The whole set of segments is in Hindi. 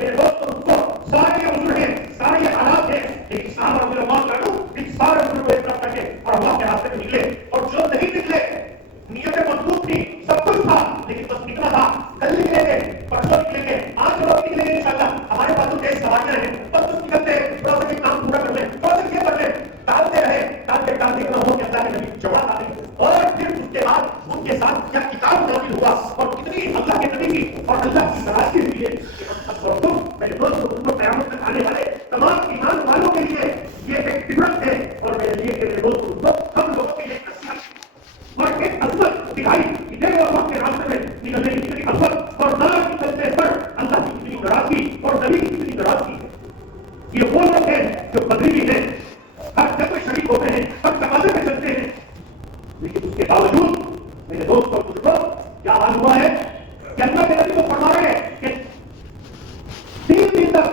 मेरे दोस्तों उसको सारे उम्र है, सारे हालात है, लेकिन सारा उम्र मां कर लो, इन सारे उम्र को एक तरफ करके और अल्लाह के रास्ते में निकले। और जो नहीं निकले, नियतें मजबूत थी, सब कुछ था, लेकिन बस निकला था, कल निकलेंगे, परसों निकलेंगे, आज रोज निकलेंगे इंशाअल्लाह, हमारे पास तो देश सवारियां हैं, बस कुछ निकलते थोड़ा सा काम पूरा कर ले, थोड़ा सा ये कर ले, टालते रहे, टालते टालते ना हो कि अल्लाह के नबी जवाब आ गए। और फिर उसके बाद उनके साथ क्या किताब नाजिल हुआ और कितनी अल्लाह के नबी की और अल्लाह की तलाशी हुई है। मेरे दोस्तों, उनको क़यामत तक आने वाले तमाम ईमान वालों के लिए ये एक इबरत है और मेरे लिए मेरे दोस्तों हम लोगों के लिए नसीहत और एक अजमत दिखाई कि देखो अल्लाह के रास्ते में निकलने की कितनी अजमत और ना निकलने पर अल्लाह की कितनी नाराजगी और नबी की कितनी नाराजगी है। ये वो लोग हैं जो बदली हैं, हर जगह शरीक होते हैं, हर तकाज़े में चलते हैं, लेकिन उसके बावजूद मेरे दोस्तों मुझको क्या हाल हुआ है कि अल्लाह के नबी को फरमा रहे हैं कि 3 दिन तक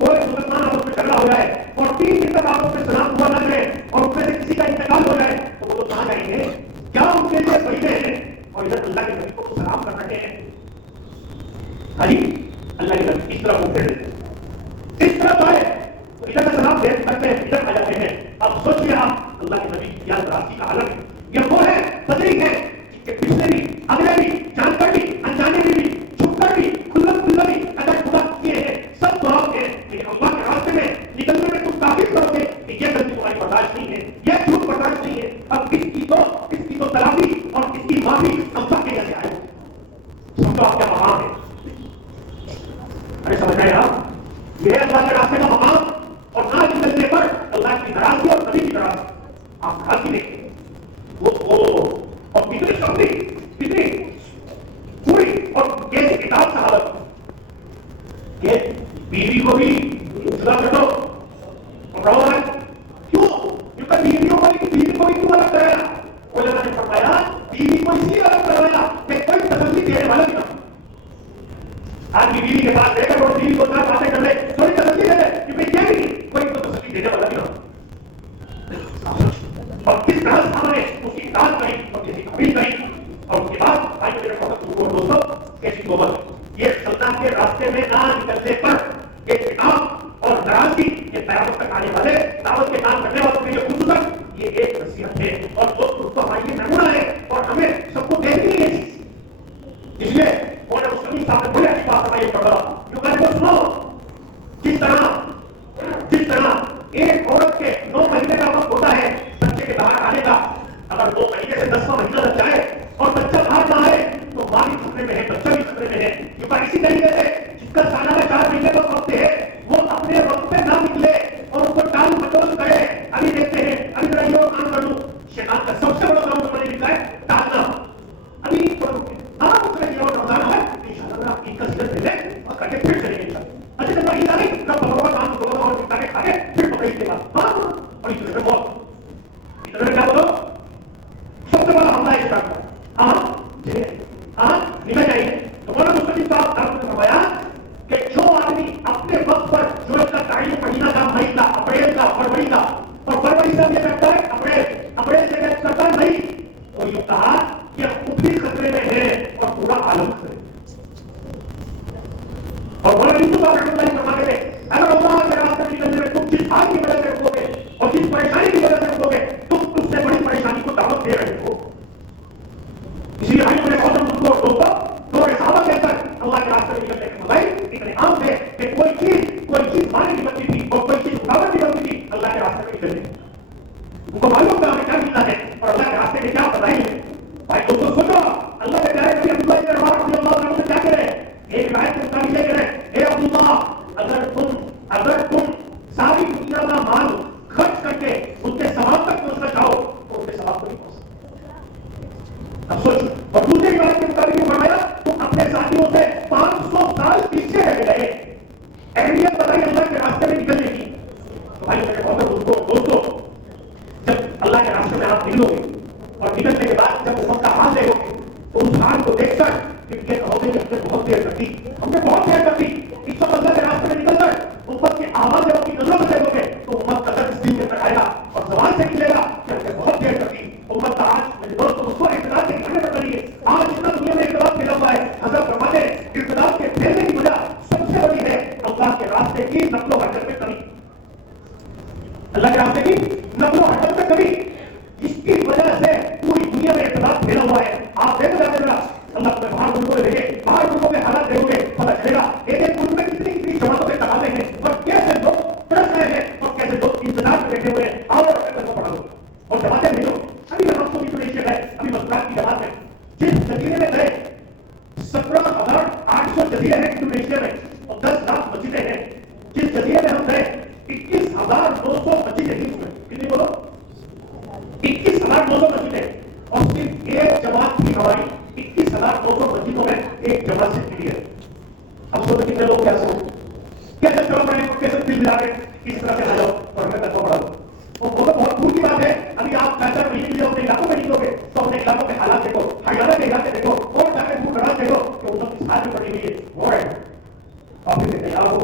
कोई मुसलमान आपस में झगड़ा हो जाए और 3 दिन तक आपस में सलाम हुआ ना करे और उनमें से किसी का इंतकाल हो जाए तो वो लोग कहाँ जाएंगे? क्या उनके लिए फरीदे हैं? और इधर अल्लाह के नबी को सलाम कर रहे हैं। खाली अल्लाह के नबी इस तरह मुंह फेर देते हैं, इस तरह आए तो इधर का सलाम दे करते हैं, इधर आ जाते हैं। अब सोचिए आप अल्लाह के नबी की क्या रास्ते का हालत है। ये वो है बदरी है कि पिछले भी अगले भी जानकर भी अनजाने में भी छुपकर भी खुल्ला भी अगर खुदा किए हैं सब तो आप हैं, लेकिन अल्लाह के रास्ते में निकलने में तुम काफी करोगे कि ये गलती तुम्हारी बर्दाश्त नहीं है, यह झूठ बर्दाश्त नहीं है। अब इसकी तो तलाशी और इसकी माफी हम सब के जैसे आए, समझो आप क्या मकाम है। अरे समझ रहे हैं आप, यह अल्लाह के रास्ते का मकाम और ना निकलने पर अल्लाह की नाराजगी और नबी की नाराजगी। आप नाराजगी देखिए वो और कितनी शक्ति, कितनी पूरी और कैसे किताब से हालत के बीवी को भी जुदा कर दो और क्यों बीवी को भी क्यों अलग कराया? वो लोगों ने फरमाया बीवी को इसलिए अलग करवाया कि कोई तसल्ली देने वाला नहीं था। आज की बीवी के पास रहकर और बीवी को साथ बातें कर ले, थोड़ी तसल्ली दे दे कि भाई क्या नहीं, कोई तो तसल्ली देने वाला नहीं था। और किस तरह से हमने उसकी इताअत करी और किसी काबिल करी और उसके बाद भाई मेरे दोस्तों कैसी सोबत। ये सल्तनत के रास्ते में ना निकलने पर एक किताब और नाराजगी ये क़यामत तक आने वाले दावत के काम करने वालों के लिए खुसूसन ये एक नसीहत है। और दोस्तों हमारी ये नमूना है और हमें सबको देखनी है चीज। इसलिए मौलाना मुस्लिम साहब ने बड़ी अच्छी बात बताई पड़ा क्यों कहने को सुनो, जिस तरह एक औरत के 9 महीने का वक्त होता है बच्चे के बाहर आने का, अगर 2 महीने से 10वां महीना लग जाए और बच्चा बाहर ना आए तो मां भी खतरे में है, बच्चा भी खतरे में है। क्योंकि इसी तरीके से जिसका सालाना 4 महीने का वक्त है वो अपने वक्त पे ना निकले और उसको टाल मटोल करे, अभी देखते हैं अभी जरा ये काम कर लूं। शैतान का सबसे बड़ा काम तो निकला है टालना, अभी हाँ उसका ये और रमजान है इंशाअल्लाह आपकी कसरत ले ले और करके फिर चलेंगे इंशाअल्लाह। अच्छा जब ईद आ गई तब भगवान काम करो और किताबें खा के फिर पकड़ के बाद हाँ और इधर बहुत इधर क्या बोलो सबसे बड़ा हमला है स्टार्ट का हाँ निकल जाइए। तो बोलो मुस्लिम साहब ने फरमाया कि जो आदमी अपने वक्त पर जो इसका तारीख महीना का मई का अप्रैल का फरवरी का और फरवरी से ये करता है अप्रैल से करता है मई, तो ये कहा कि खुद भी खतरे में है और पूरा आलम खतरे और बोला हिंदू साहब फरमाते थे अगर अल्लाह के रास्ते में निकलने में तुम जिस भाग की वजह से रखोगे और जिस परेशानी की वजह से रखोगे तुम उससे बड़ी परेशानी को दावत दे रहे हो। इसलिए भाई मैंने कहा तुमको दोस्तों तो साहबा कहकर अल्लाह के रास्ते में निकलने के मज़ाहिर इतने आम थे कि कोई चीज माने की बनती थी और कोई चीज रुकावट भी बनती थी अल्लाह के रास्ते में निकलने। उनको मालूम था हमें क्या मिलना है और अल्लाह के रास्ते में क्या बताई है। भाई दोस्तों सुनो अल्लाह के प्यारे नबी अब्दुल्लाह इब्न उमर रज़ियल्लाहु अन्हु क्या कह रहे हैं, एक रिवायत के मुताबिक ये कह रहे हैं हे अब्दुल्लाह अगर तुम सारी दुनिया का माल खर्च करके उनके सवाब तक पहुंचना चाहो तो उनके सवाब को नहीं पहुंच सकते। अब सोचो और दूसरी बात के मुताबिक फरमाया तुम अपने साथियों से 500 साल पीछे रह गए, अहमियत बताई अल्लाह के रास्ते में निकलने की। तो भाई मैंने बहुत दोस्तों जब अल्लाह के रास्ते में आप निकलोगे और निकलने के बाद जब उम्मत का हाल देखोगे तो उस हाल को देखकर फिर ये कहोगे कि हमने बहुत देर कर दी इस वक्त अल्लाह के रास्ते में निकलकर उम्मत की आवाज जब अपनी नजरों से देखोगे तो उम्मत का दर्द दिल में आएगा और जबान से निकलेगा कि हमने बहुत देर कर दी। उम्मत का आज मेरे दोस्तों उसको इख्तिलाफ के घटने पर करिए। आज इतना दुनिया में इख्तिलाफ फैला हुआ है, हजरत फरमाते हैं इख्तिलाफ के फैलने की वजह सबसे बड़ी है है अभी मथुरा की जमात में, जिस जजीरे में गए 17,800 जजीरे हैं इंडोनेशिया में और 10 लाख मस्जिदें हैं। जिस जजीरे में हम गए 21,900 मस्जिदें थी उसमें, कितनी बोलो 21,900 मस्जिदें और सिर्फ एक जमात की हवाई 21,900 मस्जिदों में एक जमात से मिली है। अब सोचो कितने लोग कैसे हो, कैसे चल रहे हैं, कैसे दिल मिला रहे इस तरह से आ जाओ और हमें तक पड़ा वो बहुत दूर की बात है। अभी आप पैसा नहीं मिले अपने इलाकों में निकलोगे तो अपने इलाकों के हालात देखो, हरियाणा के इलाके देखो और जाके दूर दराज देखो कि उन सब साथ में पड़ी हुई है वो है और फिर तैयार हो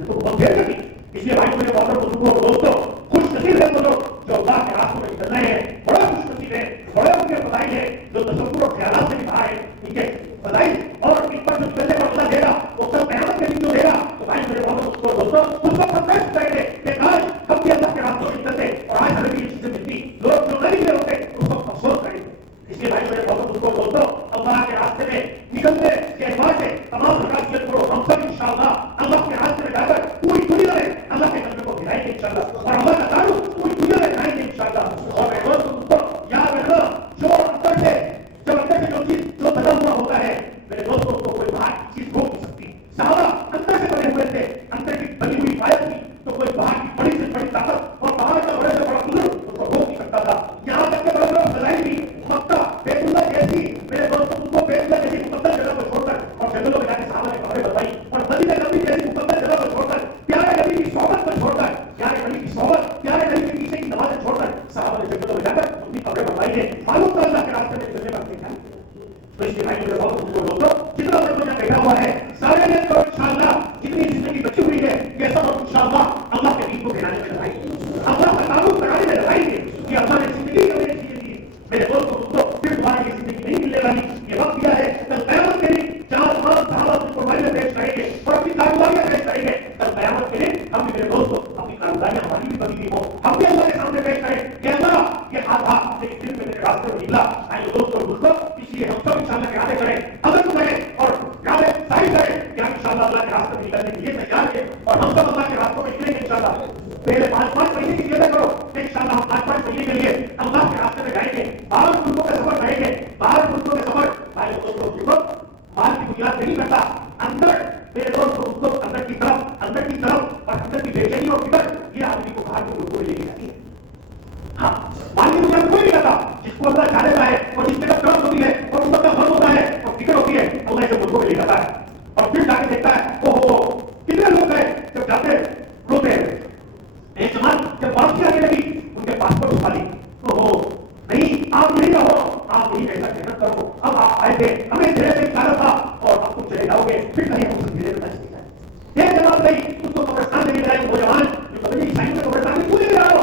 तो बहुत देर लगी। इसलिए भाई मेरे बहुत बुजुर्गों और दोस्तों खुश नसीब है वो लोग जो अल्लाह के रास्ते में चल रहे हैं, बड़ा खुश नसीब है, बड़े उनके बधाई है जो तसव्वुर और ख्यालात से निभा है, ठीक है बधाई। और इन पर जो चलने पर अल्लाह देगा वो सब क़यामत के दिन जो देगा तो भाई मेरे बहुत दोस्तों उस वक्त हम फैसला करेंगे कि आज हम भी अल्लाह के रास्ते में चलते और आज हमें भी ये चीजें मिलती, लोग जो नहीं मिले होते उस वक्त अफसोस करेंगे। इसलिए भाई मेरे बहुत दोस्तों अल्लाह के रास्ते में निकलने के एतबार से तमाम हकायत को हम सब इंशाअल्लाह अल्लाह के रास्ते में जाकर पूरी दुनिया में अल्लाह के कदम को गिराएंगे इंशाअल्लाह और अल्लाह का ताल्लुक पूरी दुनिया में बनाएंगे इंशाअल्लाह। और मेरे दोस्तों याद रखना जो अंदर से जो चीज जो बदल हुआ होता है मेरे दोस्तों को कोई बाहर की चीज रोक नहीं सकती। सहाबा अंदर से बने हुए थे, अंदर की बनी हुई आयत थी तो कोई बाहर की बड़ी से बड़ी ताकत और बाहर का बड़े से बड़ा बुजुर्ग उसको रोक नहीं सकता था। यहाँ तक के बड़े बड़े फजाइल भी मक्का बैतुल्लाह जैसी मेरे दोस्तों उनको बैतुल्लाह जैसी मुकद्दस जगह को छोड़कर और जंगलों में जाके सहाबा ने खबरें बताई और मदीना नबी जैसी मुकद्दस जगह को छोड़कर प्यारे नबी की सोहबत को छोड़कर प्यारे नबी की सोहबत प्यारे नबी के पीछे की नमाज़ें छोड़कर सहाबा ने जंगलों में जाकर उनकी खबरें बताई है। मालूम था अल्लाह के रास्ते में चलने का क्या। तो इसलिए भाई मेरे दोस्तों जितना बच्चा बैठा हुआ है सारे ने तो इंशाअल्लाह जितनी जिंदगी बची हुई है ये सब इंशाअल्लाह अल्लाह के दीन को गिराने में लगाएंगे, अल्लाह का ताल्लुक बनाने में लगाएंगे कि अल्लाह ने जिंदगी हमें दी। मेरे दोस्तों फिर दोबारा ये जिंदगी नहीं मिलने वाली, ये वक्त दिया है कल क़यामत के दिन चार पांच साल अपनी कुर्बानी में पेश करेंगे और अपनी कारोबारियां पेश करेंगे। कल क़यामत के दिन हम भी मेरे दोस्तों अपनी कारोबारियां हमारी भी बनी हुई हो हम भी अल्लाह के सामने पेश करें कि अल्लाह ये हाथ हाथ एक दिन में मेरे रास्ते में निकला। आइए दोस्तों इसलिए हम सब इंशाअल्लाह यादें करें, अदब करें और यादें जाहिर करें कि हम इंशाअल्लाह अल्लाह के रास्ते में निकलने के लिए तैयार हैं और हम सब अल्लाह के रास्तों में निकलेंगे इंशाअल्लाह। पहले 5-5 महीने की नियत करो कि इंशाअल्लाह हम 5-5 महीने के लिए अल्लाह के रास्ते में जाएंगे, बाहर मुल्कों का सफर करेंगे, बाहर मुल्कों का सफर भाई दोस्तों माल की बुनियाद नहीं करता, अंदर मेरे दोस्तों अंदर की तरफ और अंदर की बेचैनी और फिक्र ये आदमी को बाहर के मुल्कों में लेके जाती है। हाँ माल की बुनियाद कोई नहीं करता, जिसको अल्लाह जानेता है और जिसके पास तरफ होती है और उसका गम होता है और फिक्र होती है अल्लाह इसे मुल्कों में ले जाता है और फिर जाके देखता है ओहो कितने लोग हैं जब जाते रोते हैं एक जमान जब वापसी आने लगी उनके पासपोर्ट उठा ली ओहो नहीं आप नहीं रहो, आप यही रहना मेहनत करो, अब आप आए थे हमें धीरे से निकाला था और अब तुम चले जाओगे फिर कहीं हम धीरे धीरे जाए। एक जमात गई उसको कब्रिस्तान में ले वो जवान जो बदली साइड में कब्रिस्तान में पूरे ले आओ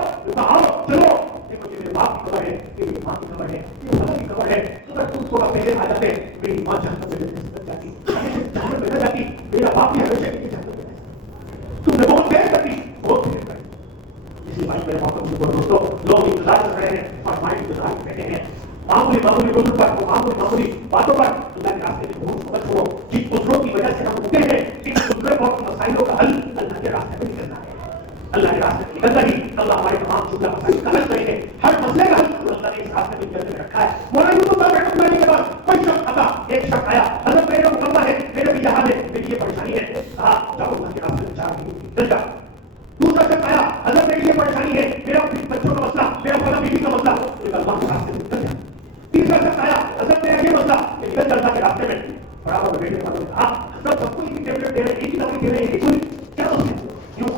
आओ चलो देखो मेरे बाप की खबर है, मेरी माँ की खबर है, ये मदर की खबर है, अगर तुम थोड़ा पहले आ जाते मेरी माँ जहन्नम में जाती जहन्नम में जाती, मेरा बाप भी हमेशा के लिए जहन्नम में तुमने बहुत देर कर दी बहुत देर कर दी। इसलिए भाई मेरे बाप को दोस्तों लोग इंतजार कर रहे हैं और हमारे इंतजार में बैठे हैं मामूली रोड पर मामूली बातों पर अल्लाह के रास्ते में बहुत मत छोड़ो। जिन उजरों की वजह से हम रुके हैं इन उजरों और मसाइलों का हल अल्लाह के रास्ते में निकलना है, अल्लाह के रास्ते में निकलना ही अल्लाह हमारे तमाम शुक्र मसाइल का हल करेंगे। हर मसले का हल अल्लाह ने इस रास्ते में निकलने में रखा है। मौलाना यूसुफ साहब रहमतुल्लाह के बाद कोई शख्स आता, एक शख्स आया हज़रत मेरा मुकम्मा है मेरे भी यहाँ है मेरी ये परेशानी है, कहा जाओ अल्लाह के रास्ते में चार चल जा। दूसरा शख्स आया हज़रत मेरी ये परेशानी है मेरा बच्चों का मसला मेरा फला बीवी का मसला, अल्लाह के रास्ते में निकल जा। तीसरा शख्स आया हज़रत मेरा ये मसला निकल अल्लाह के रास्ते में बराबर में बैठे वालों ने कहा हज़रत सबको एक ही टेबलेट दे रहे हैं, एक ही दवाई दे रहे हैं, क्या यूं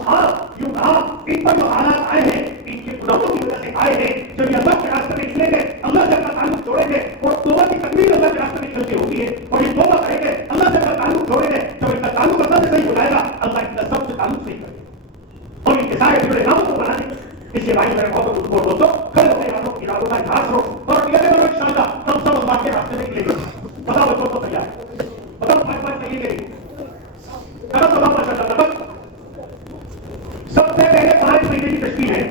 कहा इन पर जो हालात आए हैं इनके गुनाहों की वजह से आए हैं। जब ये अल्लाह के रास्ते में निकलेंगे अल्लाह से अपना ताल्लुक जोड़ेंगे और तौबा की तकमील अल्लाह के रास्ते में निकलती होती है और ये तौबा करेंगे अल्लाह से अपना ताल्लुक जोड़ेंगे। जब इनका ताल्लुक अल्लाह से सही हो जाएगा अल्लाह इनका सबसे ताल्लुक सही करेगा और इनके सारे जुड़े नामों को बना देंगे। इसलिए भाई मेरे बहुत दोस्तों कल अपने इरादों की इरादों का इजहार करो और नियत करो इंशाअल्लाह हम सब अल्लाह के रास्ते में निकलेंगे। बताओ बच्चों को तैयार बताओ 5-5 चाहिए कदम बताओ माशाअल्लाह सबसे पहले 5 महीने की तशकील है।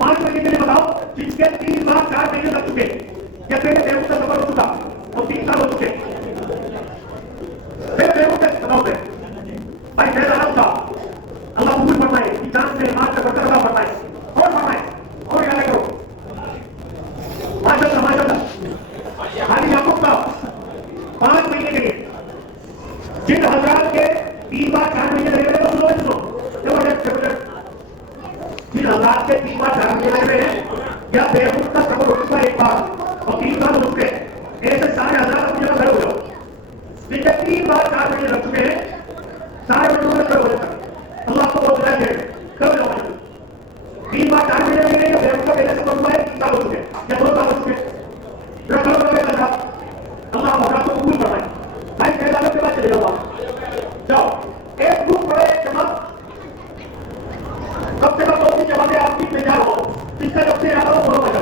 5 महीने के लिए बताओ जिसके 3 माह 4 महीने लग चुके या फिर बेवकूफ का सफर हो चुका और 3 साल हो चुके फिर बेवकूफ बताओ भाई कैसा नाम था अल्लाह कबूल फरमाए कि जान से मार से बढ़कर अल्लाह फरमाए और फरमाए और क्या करो माशाअल्लाह साल हो चुके या 2 साल हो चुके, मेरा घर में चल रहा, अल्लाह हजरात को कबूल फरमाए। मैं 6 सालों के बाद चले जाऊंगा। जाओ, एक ग्रुप पढ़ो, एक जमात, कब से कब 2 जमातें आपकी तैयार हो, जिसका सबसे ज्यादा हो दोनों बचना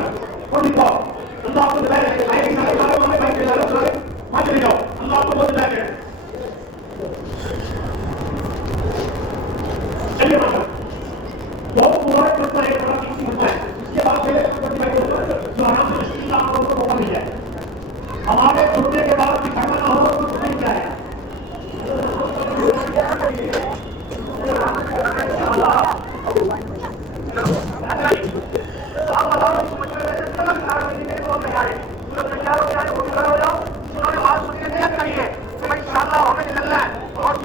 और लिखो, अल्लाह आपको बताए रखे, भाई के साथ मारो, हमें भाई के साथ मारो, वहां चले जाओ, अल्लाह आपको बहुत बताए रखे। चलिए माशा बहुत मुबारक करता है, बड़ा किसी होता है, इसके बाद फिर जो आराम से मुश्किल काम को मौका मिल जाए, हमारे छूटने के बाद दिखाना ना हो तो नहीं क्या है। और